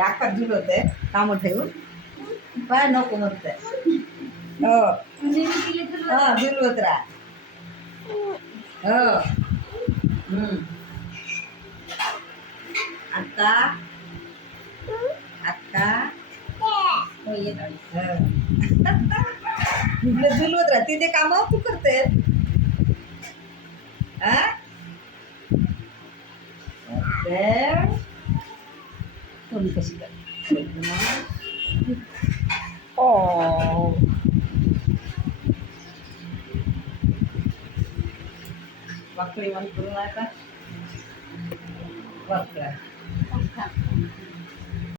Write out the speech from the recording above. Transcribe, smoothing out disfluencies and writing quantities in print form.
आकाश झुलवते कामं ठेवून पाय नको म्हणते हो हा झुलवत राहा हो आता आता झुलवत राहा तिथे काम तू करते थोडी कशी कर ओ वाकडी मन करून आता वाकडा